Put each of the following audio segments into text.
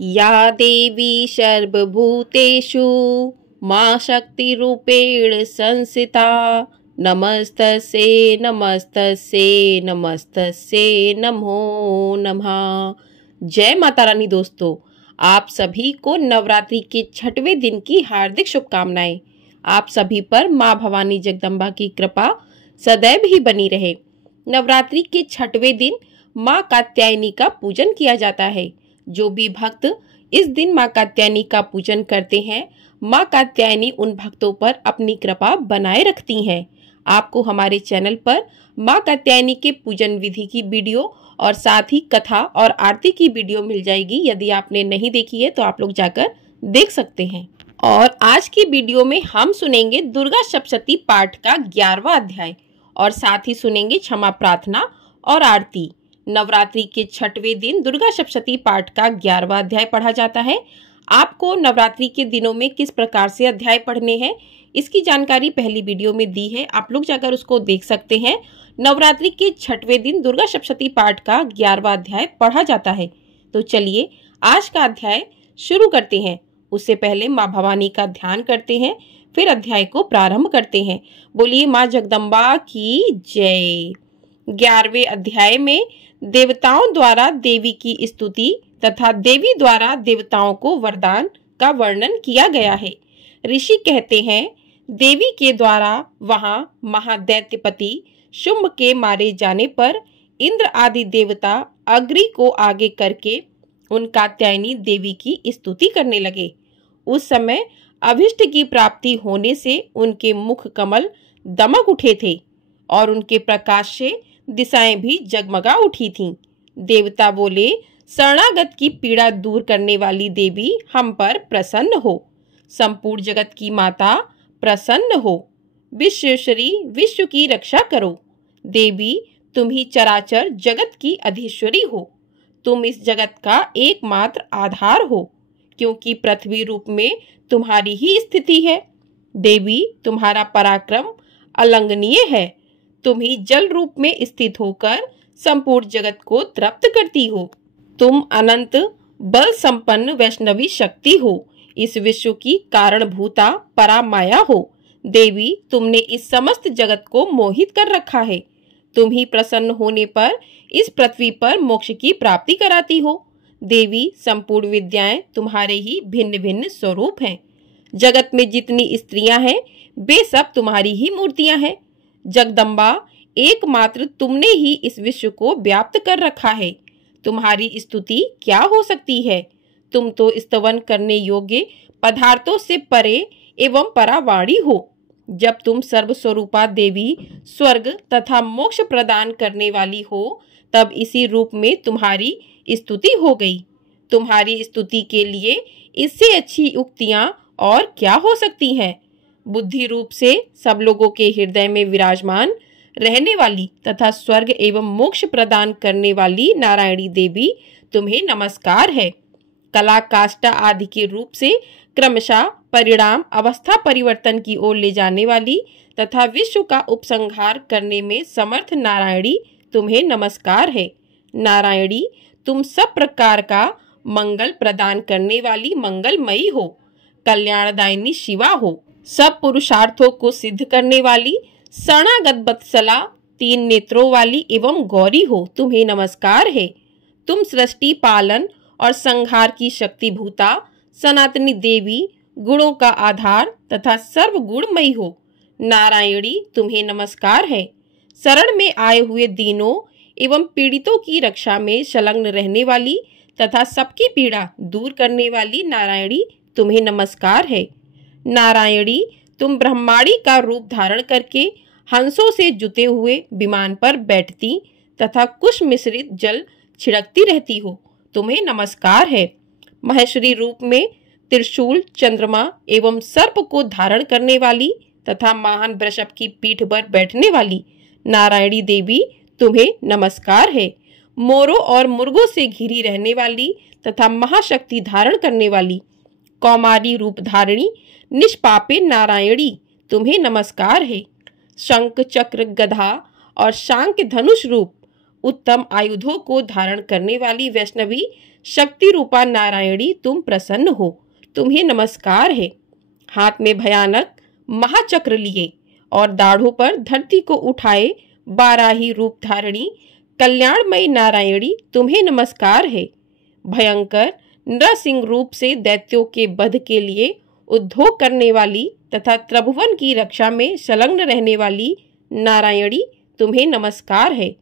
या देवी सर्वभूतेषु मां शक्तिरूपेण संस्थिता नमस्तस्यै नमस्तस्यै नमस्तस्यै नमो नमः। जय माता रानी। दोस्तों, आप सभी को नवरात्रि के छठवें दिन की हार्दिक शुभकामनाएं। आप सभी पर मां भवानी जगदम्बा की कृपा सदैव ही बनी रहे। नवरात्रि के छठवें दिन मां कात्यायनी का पूजन किया जाता है। जो भी भक्त इस दिन मां कात्यायनी का पूजन करते हैं, मां कात्यायनी उन भक्तों पर अपनी कृपा बनाए रखती हैं। आपको हमारे चैनल पर मां कात्यायनी के पूजन विधि की वीडियो और साथ ही कथा और आरती की वीडियो मिल जाएगी। यदि आपने नहीं देखी है तो आप लोग जाकर देख सकते हैं। और आज की वीडियो में हम सुनेंगे दुर्गा सप्तशती पाठ का 11वां अध्याय और साथ ही सुनेंगे क्षमा प्रार्थना और आरती। नवरात्रि के छठवें दिन दुर्गा सप्तशती पाठ का 11वां अध्याय पढ़ा जाता है। आपको नवरात्रि के दिनों में किस प्रकार से अध्याय पढ़ने हैं, इसकी जानकारी पहली वीडियो में दी है, आप लोग जाकर उसको देख सकते हैं। नवरात्रि के छठवें दिन दुर्गा सप्तशती पाठ का 11वां अध्याय पढ़ा जाता है। तो चलिए आज का अध्याय शुरू करते हैं। उससे पहले माँ भवानी का ध्यान करते हैं, फिर अध्याय को प्रारंभ करते हैं। बोलिए माँ जगदम्बा की जय। 11वें अध्याय में देवताओं द्वारा देवी की स्तुति तथा देवी द्वारा देवताओं को वरदान का वर्णन किया गया है। ऋषि कहते हैं, देवी के द्वारा वहां महादैत्यपति शुंभ के मारे जाने पर इंद्र आदि देवता अग्नि को आगे करके उन कात्यायनी देवी की स्तुति करने लगे। उस समय अभिष्ट की प्राप्ति होने से उनके मुख कमल दमक उठे थे और उनके प्रकाश से दिशाएं भी जगमगा उठी थीं। देवता बोले, शरणागत की पीड़ा दूर करने वाली देवी हम पर प्रसन्न हो। संपूर्ण जगत की माता प्रसन्न हो। विश्वेश्वरी विश्व की रक्षा करो। देवी तुम ही चराचर जगत की अधीश्वरी हो। तुम इस जगत का एकमात्र आधार हो, क्योंकि पृथ्वी रूप में तुम्हारी ही स्थिति है। देवी तुम्हारा पराक्रम अलंघनीय है। तुम ही जल रूप में स्थित होकर संपूर्ण जगत को तृप्त करती हो। तुम अनंत बल संपन्न वैष्णवी शक्ति हो। इस विश्व की कारणभूता परामाया हो। देवी तुमने इस समस्त जगत को मोहित कर रखा है। तुम ही प्रसन्न होने पर इस पृथ्वी पर मोक्ष की प्राप्ति कराती हो। देवी संपूर्ण विद्याएं तुम्हारे ही भिन्न भिन्न स्वरूप हैं। जगत में जितनी स्त्रियां हैं वे सब तुम्हारी ही मूर्तियां हैं। जगदम्बा एकमात्र तुमने ही इस विश्व को व्याप्त कर रखा है। तुम्हारी स्तुति क्या हो सकती है। तुम तो स्तवन करने योग्य पदार्थों से परे एवं परावाणी हो। जब तुम सर्वस्वरूपा देवी स्वर्ग तथा मोक्ष प्रदान करने वाली हो, तब इसी रूप में तुम्हारी स्तुति हो गई। तुम्हारी स्तुति के लिए इससे अच्छी उक्तियां और क्या हो सकती हैं। बुद्धि रूप से सब लोगों के हृदय में विराजमान रहने वाली तथा स्वर्ग एवं मोक्ष प्रदान करने वाली नारायणी देवी तुम्हें नमस्कार है। कला काष्ठा आदि के रूप से क्रमशः परिणाम अवस्था परिवर्तन की ओर ले जाने वाली तथा विश्व का उपसंहार करने में समर्थ नारायणी तुम्हें नमस्कार है। नारायणी तुम सब प्रकार का मंगल प्रदान करने वाली मंगलमयी हो। कल्याणदायिनी शिवा हो। सब पुरुषार्थों को सिद्ध करने वाली शरणागत वत्सला तीन नेत्रों वाली एवं गौरी हो। तुम्हें नमस्कार है। तुम सृष्टि पालन और संहार की शक्ति भूता सनातनी देवी गुणों का आधार तथा सर्व गुणमयी हो। नारायणी तुम्हें नमस्कार है। शरण में आए हुए दीनों एवं पीड़ितों की रक्षा में संलग्न रहने वाली तथा सबकी पीड़ा दूर करने वाली नारायणी तुम्हें नमस्कार है। नारायणी तुम ब्रह्माणी का रूप धारण करके हंसों से जुते हुए विमान पर बैठती तथा कुश मिश्रित जल छिड़कती रहती हो। तुम्हें नमस्कार है। महेश्वरी रूप में त्रिशूल चंद्रमा एवं सर्प को धारण करने वाली तथा महान वृषभ की पीठ पर बैठने वाली नारायणी देवी तुम्हें नमस्कार है। मोरों और मुर्गों से घिरी रहने वाली तथा महाशक्ति धारण करने वाली कौमारी रूप धारिणी निष्पापे नारायणी तुम्हें नमस्कार है। शंख चक्र गदा और शांख धनुष रूप उत्तम आयुधों को धारण करने वाली वैष्णवी शक्ति रूपा नारायणी तुम प्रसन्न हो, तुम्हें नमस्कार है। हाथ में भयानक महाचक्र लिए और दाढ़ों पर धरती को उठाए बाराही रूप धारणी कल्याणमयी नारायणी तुम्हें नमस्कार है। भयंकर नरसिंह रूप से दैत्यों के वध के लिए उद्योग करने वाली तथा त्रिभुवन की रक्षा में संलग्न रहने वाली नारायणी तुम्हें नमस्कार है।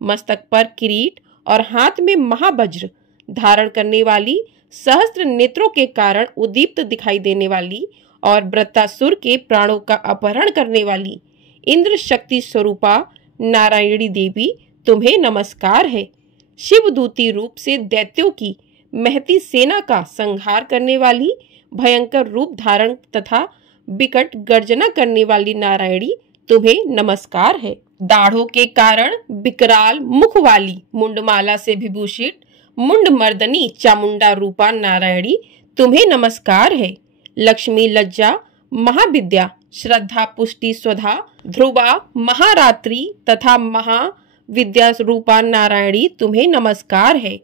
मस्तक पर किरीट और हाथ में महावज्र धारण करने वाली, सहस्त्र नेत्रों के कारण उद्दीप्त दिखाई देने वाली और वृत्तासुर के प्राणों का अपहरण करने वाली इंद्र शक्ति स्वरूपा नारायणी देवी तुम्हें नमस्कार है। शिवदूती रूप से दैत्यों की महती सेना का संहार करने वाली, भयंकर रूप धारण तथा विकट गर्जना करने वाली नारायणी तुम्हें नमस्कार है। दाढ़ों के कारण विकराल मुख वाली, मुंडमाला से विभूषित मुंड मर्दनी चामुंडा रूपा नारायणी तुम्हें नमस्कार है। लक्ष्मी, लज्जा, महाविद्या, श्रद्धा, पुष्टि, स्वधा, ध्रुवा, महारात्रि तथा महाविद्या रूपा नारायणी तुम्हें नमस्कार है।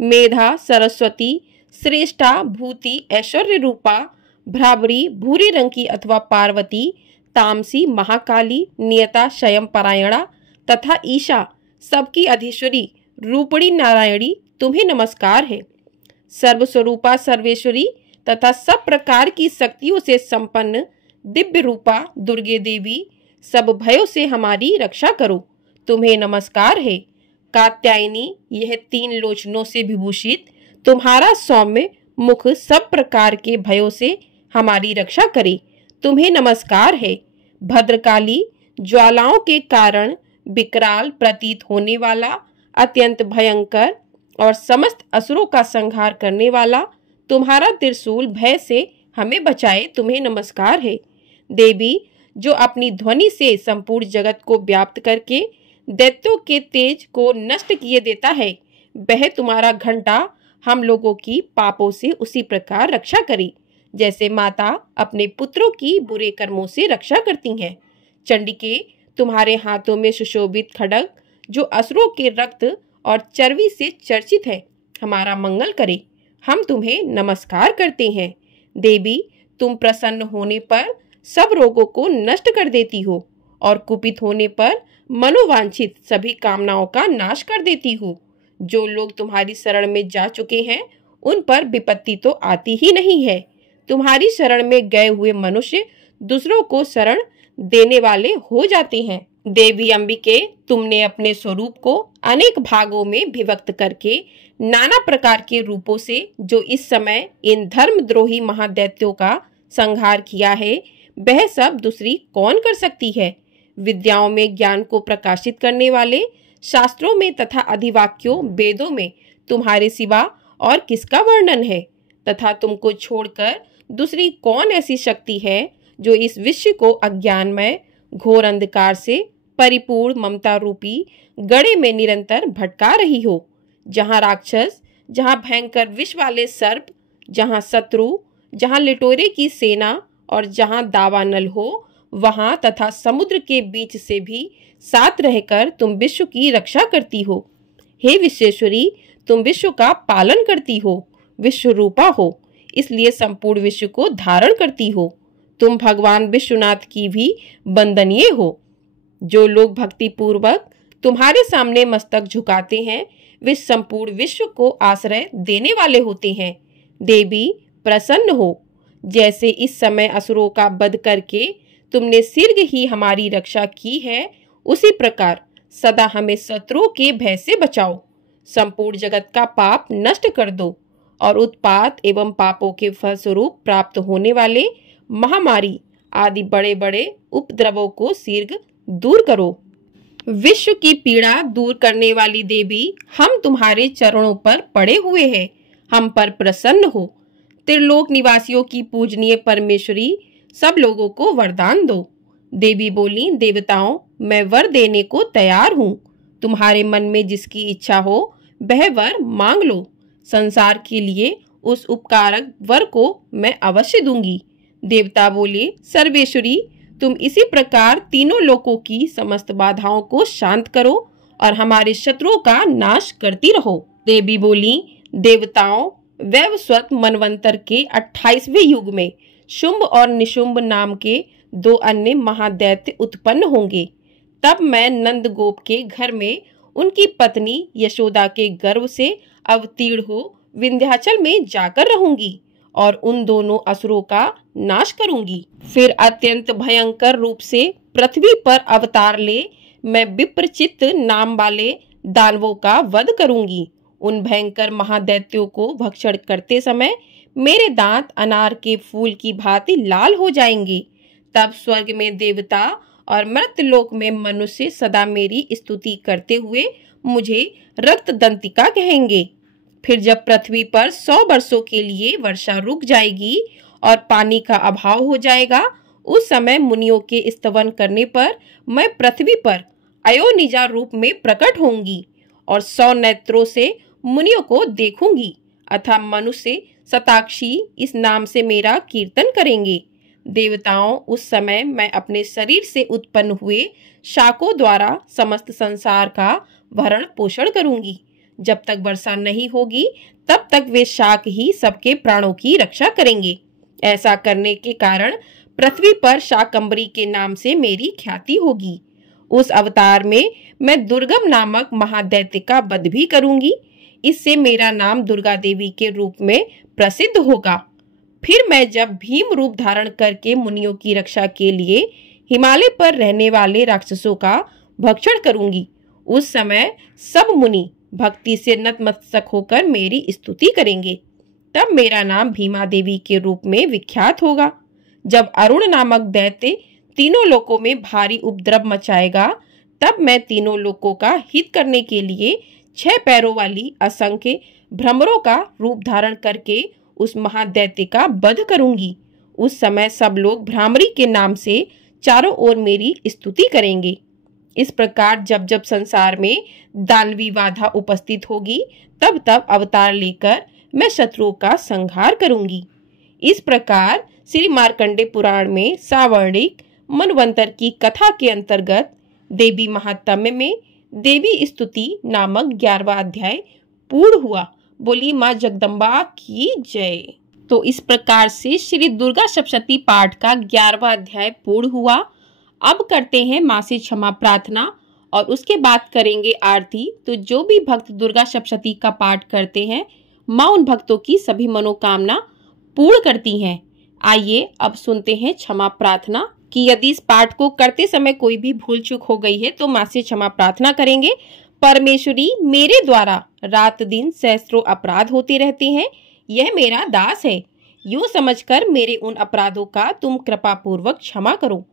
मेधा, सरस्वती, श्रेष्ठा, भूति, ऐश्वर्य रूपा भ्रावरी, भूरे रंग की अथवा पार्वती, तामसी, महाकाली, नियता, स्वयं परायणा तथा ईशा सबकी अधीश्वरी रूपणी नारायणी तुम्हें नमस्कार है। सर्वस्वरूपा सर्वेश्वरी तथा सब प्रकार की शक्तियों से संपन्न दिव्य रूपा दुर्गे देवी, सब भयों से हमारी रक्षा करो, तुम्हें नमस्कार है। कात्यायनी, यह 3 लोचनों से विभूषित तुम्हारा सौम्य मुख सब प्रकार के भयों से हमारी रक्षा करे, तुम्हें नमस्कार है। भद्रकाली, ज्वालाओं के कारण विकराल प्रतीत होने वाला, अत्यंत भयंकर और समस्त असुरों का संहार करने वाला तुम्हारा त्रिशूल भय से हमें बचाए, तुम्हें नमस्कार है। देवी, जो अपनी ध्वनि से संपूर्ण जगत को व्याप्त करके दैत्यों के तेज को नष्ट किए देता है, वह तुम्हारा घंटा हम लोगों की पापों से उसी प्रकार रक्षा करे जैसे माता अपने पुत्रों की बुरे कर्मों से रक्षा करती हैं। चंडिके, तुम्हारे हाथों में सुशोभित खड्ग जो असुरों के रक्त और चर्बी से चर्चित है, हमारा मंगल करे, हम तुम्हें नमस्कार करते हैं। देवी, तुम प्रसन्न होने पर सब रोगों को नष्ट कर देती हो और कुपित होने पर मनोवांछित सभी कामनाओं का नाश कर देती हो। जो लोग तुम्हारी शरण में जा चुके हैं उन पर विपत्ति तो आती ही नहीं है। तुम्हारी शरण में गए हुए मनुष्य दूसरों को शरण देने वाले हो जाते हैं। देवी अंबिके, तुमने अपने स्वरूप को अनेक भागों में विभक्त करके नाना प्रकार के रूपों से जो इस समय इन धर्मद्रोही महादैत्यों का संहार किया है, वह सब दूसरी कौन कर सकती है। विद्याओं में ज्ञान को प्रकाशित करने वाले, शास्त्रों में तथा अधिवाक्यों वेदों में तुम्हारे सिवा और किसका वर्णन है, तथा तुमको छोड़कर दूसरी कौन ऐसी शक्ति है जो इस विश्व को अज्ञानमय घोर अंधकार से परिपूर्ण ममता रूपी गड़े में निरंतर भटका रही हो। जहाँ राक्षस, जहाँ भयंकर विष वाले सर्प, जहाँ शत्रु, जहाँ लिटोरे की सेना और जहाँ दावानल हो, वहाँ तथा समुद्र के बीच से भी साथ रहकर तुम विश्व की रक्षा करती हो। हे विश्वेश्वरी, तुम विश्व का पालन करती हो, विश्व रूपा हो, इसलिए संपूर्ण विश्व को धारण करती हो। तुम भगवान विश्वनाथ की भी वंदनीय हो। जो लोग भक्ति पूर्वक तुम्हारे सामने मस्तक झुकाते हैं, वे संपूर्ण विश्व को आश्रय देने वाले होते हैं। देवी, प्रसन्न हो। जैसे इस समय असुरों का वध करके तुमने शीघ्र ही हमारी रक्षा की है, उसी प्रकार सदा हमें शत्रुओं के भय से बचाओ। संपूर्ण जगत का पाप नष्ट कर दो और उत्पात एवं पापों के फलस्वरूप प्राप्त होने वाले महामारी आदि बड़े बड़े उपद्रवों को शीघ्र दूर करो। विश्व की पीड़ा दूर करने वाली देवी, हम तुम्हारे चरणों पर पड़े हुए हैं, हम पर प्रसन्न हो। त्रिलोक निवासियों की पूजनीय परमेश्वरी, सब लोगों को वरदान दो। देवी बोली, देवताओं, मैं वर देने को तैयार हूँ। तुम्हारे मन में जिसकी इच्छा हो वह वर मांग लो। संसार के लिए उस उपकारक वर को मैं अवश्य दूंगी। देवता बोले, सर्वेश्वरी, तुम इसी प्रकार तीनों लोकों की समस्त बाधाओं को शांत करो और हमारे शत्रुओं का नाश करती रहो। देवी बोली, देवताओं वैवस्वत मनवंतर के 28वें युग में शुंभ और निशुंभ नाम के 2 अन्य महादैत्य उत्पन्न होंगे। तब मैं नंदगोप के घर में उनकी पत्नी यशोदा के गर्भ से अवतीर्ण हो विंध्याचल में जाकर रहूंगी और उन दोनों असुरों का नाश करूंगी। फिर अत्यंत भयंकर रूप से पृथ्वी पर अवतार ले मैं विप्रचित्त नाम वाले दानवों का वध करूंगी। उन भयंकर महादैत्यों को भक्षण करते समय मेरे दांत अनार के फूल की भांति लाल हो जाएंगे। तब स्वर्ग में देवता और मर्त्यलोक में मनुष्य सदा मेरी स्तुति करते हुए मुझे रक्त दंतिका कहेंगे। फिर जब पृथ्वी पर 100 वर्षों के लिए वर्षा रुक जाएगी और पानी का अभाव हो जाएगा, उस समय मुनियों के स्तवन करने पर मैं पृथ्वी पर अयोनिजा रूप में प्रकट होंगी और 100 नेत्रों से मुनियों को देखूंगी। अतः मनुष्य शताक्षी इस नाम से मेरा कीर्तन करेंगे। देवताओं, उस समय मैं अपने शरीर से उत्पन्न हुए शाकों द्वारा समस्त संसार का भरण पोषण करूंगी। जब तक वर्षा नहीं होगी तब तक वे शाक ही सबके प्राणों की रक्षा करेंगे। ऐसा करने के कारण पृथ्वी पर शाकंबरी के नाम से मेरी ख्याति होगी। उस अवतार में मैं दुर्गम नामक महादैत्य का वध भी करूंगी। इससे मेरा नाम दुर्गा देवी के रूप में प्रसिद्ध होगा। फिर मैं जब भीम रूप धारण करके मुनियों की रक्षा के लिए हिमालय पर रहने वाले राक्षसों का भक्षण करूंगी, उस समय सब मुनि भक्ति से नतमस्तक होकर मेरी स्तुति करेंगे। तब मेरा नाम भीमा देवी के रूप में विख्यात होगा। जब अरुण नामक दैत्य तीनों लोकों में भारी उपद्रव मचाएगा, तब मैं तीनों लोकों का हित करने के लिए 6 पैरों वाली असंख्य भ्रमरों का रूप धारण करके उस महादैत्य का वध करूंगी। उस समय सब लोग भ्रामरी के नाम से चारों ओर मेरी स्तुति करेंगे। इस प्रकार जब जब संसार में दानवी बाधा उपस्थित होगी, तब तब अवतार लेकर मैं शत्रुओं का संहार करूंगी। इस प्रकार श्री मार्कंडे पुराण में सावर्णिक मनवंतर की कथा के अंतर्गत देवी महात्म्य में देवी स्तुति नामक 11वां अध्याय पूर्ण हुआ। बोली माँ जगदम्बा की जय। तो इस प्रकार से श्री दुर्गा सप्तशती पाठ का 11वां अध्याय पूर्ण हुआ। अब करते हैं माँ से क्षमा प्रार्थना और उसके बाद करेंगे आरती। तो जो भी भक्त दुर्गा सप्तशती का पाठ करते हैं, माँ उन भक्तों की सभी मनोकामना पूर्ण करती हैं। आइए अब सुनते हैं क्षमा प्रार्थना कि यदि इस पाठ को करते समय कोई भी भूल चूक हो गई है तो माँ से क्षमा प्रार्थना करेंगे। परमेश्वरी, मेरे द्वारा रात दिन सहस्त्रों अपराध होते रहते हैं, यह मेरा दास है। यूं समझकर मेरे उन अपराधों का तुम कृपा पूर्वक क्षमा करो।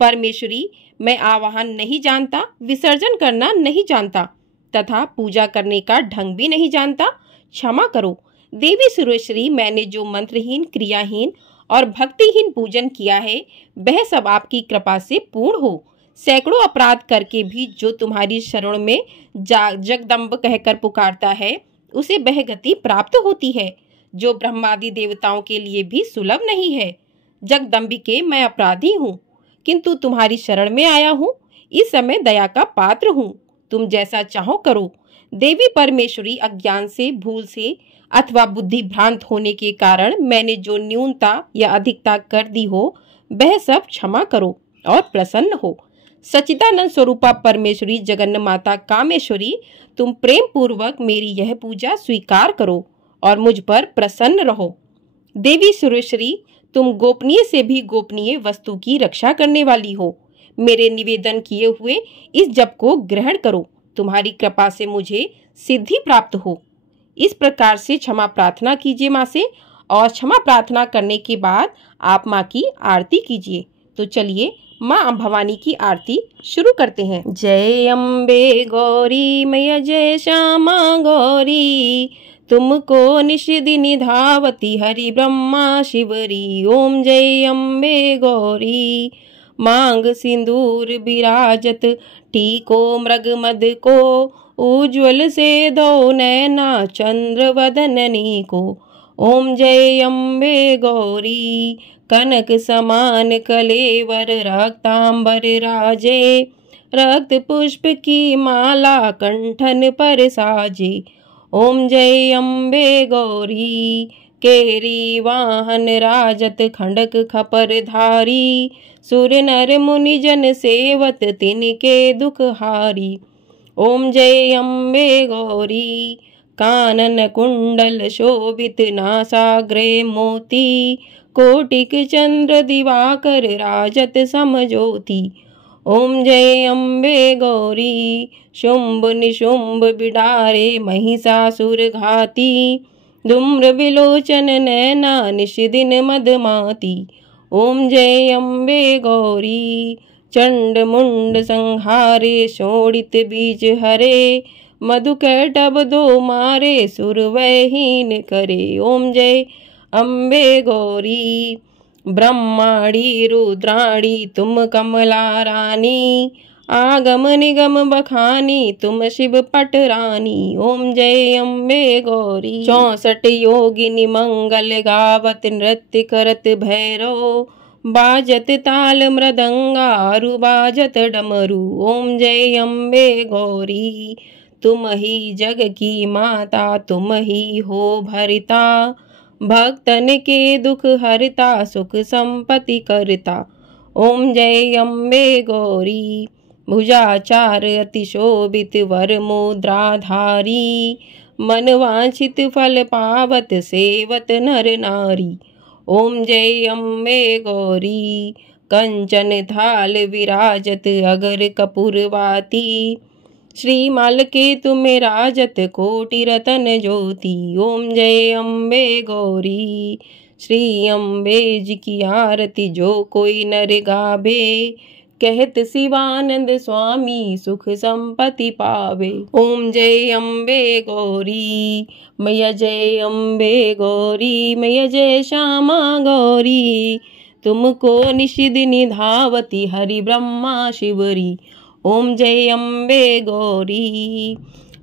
परमेश्वरी, मैं आवाहन नहीं जानता, विसर्जन करना नहीं जानता तथा पूजा करने का ढंग भी नहीं जानता, क्षमा करो। देवी सुरेश्वरी, मैंने जो मंत्रहीन, क्रियाहीन और भक्तिहीन पूजन किया है, वह सब आपकी कृपा से पूर्ण हो। सैकड़ों अपराध करके भी जो तुम्हारी शरण में जगदम्ब कहकर पुकारता है, उसे वह गति प्राप्त होती है जो ब्रह्मादि देवताओं के लिए भी सुलभ नहीं है। जगदम्बिके, मैं अपराधी हूँ, किंतु तुम्हारी शरण में आया हूँ। इस समय दया का पात्र हूँ, तुम जैसा चाहो करो। देवी परमेश्वरी, अज्ञान से, भूल से अथवा बुद्धि भ्रांत होने के कारण मैंने जो न्यूनता या अधिकता कर दी हो, वह सब क्षमा करो और प्रसन्न हो। सच्चिदानंद स्वरूपा परमेश्वरी, जगन्न माता कामेश्वरी, तुम प्रेम पूर्वक मेरी यह पूजा स्वीकार करो और मुझ पर प्रसन्न रहो। देवी सुरेश्वरी, तुम गोपनीय से भी गोपनीय वस्तु की रक्षा करने वाली हो। मेरे निवेदन किए हुए इस जप को ग्रहण करो, तुम्हारी कृपा से मुझे सिद्धि प्राप्त हो। इस प्रकार से क्षमा प्रार्थना कीजिए माँ से, और क्षमा प्रार्थना करने के बाद आप माँ की आरती कीजिए। तो चलिए माँ भवानी की आरती शुरू करते हैं। जय अम्बे गौरी मैया, जय श्यामा गौरी, तुमको निषिदिनी धावती हरि ब्रह्मा शिवरी। ओम जय अम्बे गौरी, मांग सिंदूर विराजत, टीको मृग मद को, उज्ज्वल से दो नैना चंद्र वदननी को। ओम जय अम्बे गौरी, कनक समान कलेवर रक्तांबर राजे, रक्त पुष्प की माला कंठन पर साजे। ओम जय अम्बे गौरी, केरी वाहन राजत खंडक खपर धारी, सुर नर मुनि जन सेवत तिनके दुख हारी। ओम जय अम्बे गौरी, कानन कुंडल शोभित नासाग्रे मोती, कोटिक चंद्र दिवाकर राजत समज्योति। ओम जय अम्बे गौरी, शुंभ निशुंभ बिडारे महिषासुर घाती, धूम्र विलोचन नैना निश दिन मदमाती। ओम जय अम्बे गौरी, चंड मुंड संहारे शोणित बीज हरे, मधुकैटभ दो मारे सुर वहीन करे। ओम जय अम्बे गौरी, ब्रह्माणी रुद्राणी तुम कमला रानी, आगम निगम बखानी तुम शिव पट रानी। ओम जय अम्बे गौरी, 64 योगिनी मंगल गावत नृत्य करत भैरव, बाजत ताल मृदंगारु बाजत डमरू। ओम जय अम्बे गौरी, तुम ही जग की माता तुम ही हो भरिता, भक्तन के दुख हरता सुख संपत्ति करता। ओम जय अम्बे गौरी, भुजाचार अति शोभित वर मुद्राधारी, मन वांछित फल पावत सेवत नर नारी। ओम जय अम्बे गौरी, कंचन थाल विराजत अगर कपूरवाती, श्रीमाल के तुम्हें राजत कोटि रतन ज्योति। ओम जय अम्बे गौरी, श्री अम्बे जी की आरती जो कोई नर गावे, कहत शिवानंद स्वामी सुख संपत्ति पावे। ओम जय अम्बे गौरी, मैया जय अम्बे गौरी, मैया जय श्यामा गौरी, तुमको निशिदिनी धावती हरि ब्रह्मा शिवरी। ओम जय अम्बे गौरी,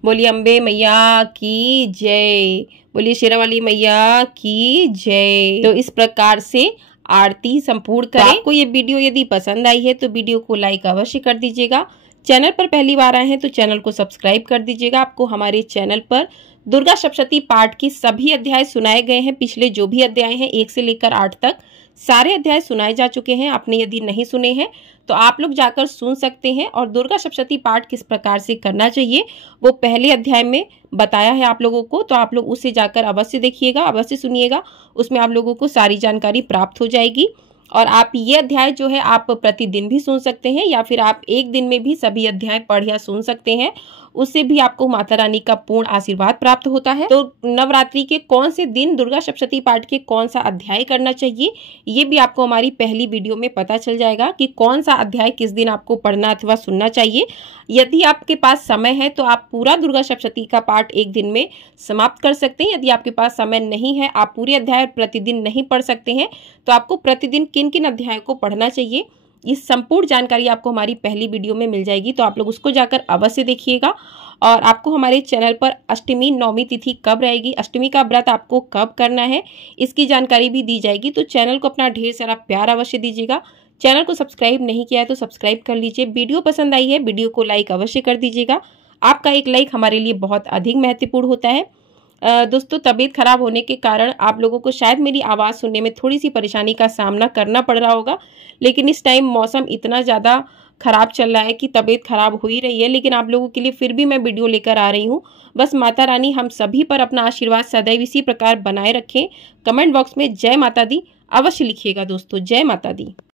बोलिए अम्बे मैया की जय, बोलिए शेरावाली मैया की जय। तो इस प्रकार से आरती संपूर्ण करें। आपको ये वीडियो यदि पसंद आई है तो वीडियो को लाइक अवश्य कर दीजिएगा। चैनल पर पहली बार आए हैं तो चैनल को सब्सक्राइब कर दीजिएगा। आपको हमारे चैनल पर दुर्गा सप्तशती पाठ की सभी अध्याय सुनाए गए हैं। पिछले जो भी अध्याय हैं 1 से लेकर 8 तक सारे अध्याय सुनाए जा चुके हैं। आपने यदि नहीं सुने हैं तो आप लोग जाकर सुन सकते हैं। और दुर्गा सप्तशती पाठ किस प्रकार से करना चाहिए वो पहले अध्याय में बताया है आप लोगों को, तो आप लोग उसे जाकर अवश्य देखिएगा, अवश्य सुनिएगा। उसमें आप लोगों को सारी जानकारी प्राप्त हो जाएगी। और आप ये अध्याय जो है आप प्रतिदिन भी सुन सकते हैं या फिर आप एक दिन में भी सभी अध्याय पढ़ या सुन सकते हैं। उससे भी आपको माता रानी का पूर्ण आशीर्वाद प्राप्त होता है। तो नवरात्रि के कौन से दिन दुर्गा सप्तशती पाठ के कौन सा अध्याय करना चाहिए ये भी आपको हमारी पहली वीडियो में पता चल जाएगा कि कौन सा अध्याय किस दिन आपको पढ़ना अथवा सुनना चाहिए। यदि आपके पास समय है तो आप पूरा दुर्गा सप्तशती का पाठ एक दिन में समाप्त कर सकते हैं। यदि आपके पास समय नहीं है, आप पूरे अध्याय प्रतिदिन नहीं पढ़ सकते हैं, तो आपको प्रतिदिन किन किन अध्यायों को पढ़ना चाहिए इस संपूर्ण जानकारी आपको हमारी पहली वीडियो में मिल जाएगी। तो आप लोग उसको जाकर अवश्य देखिएगा। और आपको हमारे चैनल पर अष्टमी नवमी तिथि कब रहेगी, अष्टमी का व्रत आपको कब करना है, इसकी जानकारी भी दी जाएगी। तो चैनल को अपना ढेर सारा प्यार अवश्य दीजिएगा। चैनल को सब्सक्राइब नहीं किया है तो सब्सक्राइब कर लीजिए। वीडियो पसंद आई है वीडियो को लाइक अवश्य कर दीजिएगा। आपका एक लाइक हमारे लिए बहुत अधिक महत्वपूर्ण होता है। दोस्तों, तबीयत खराब होने के कारण आप लोगों को शायद मेरी आवाज़ सुनने में थोड़ी सी परेशानी का सामना करना पड़ रहा होगा, लेकिन इस टाइम मौसम इतना ज़्यादा खराब चल रहा है कि तबीयत खराब हो ही रही है। लेकिन आप लोगों के लिए फिर भी मैं वीडियो लेकर आ रही हूँ। बस माता रानी हम सभी पर अपना आशीर्वाद सदैव इसी प्रकार बनाए रखें। कमेंट बॉक्स में जय माता दी अवश्य लिखिएगा दोस्तों। जय माता दी।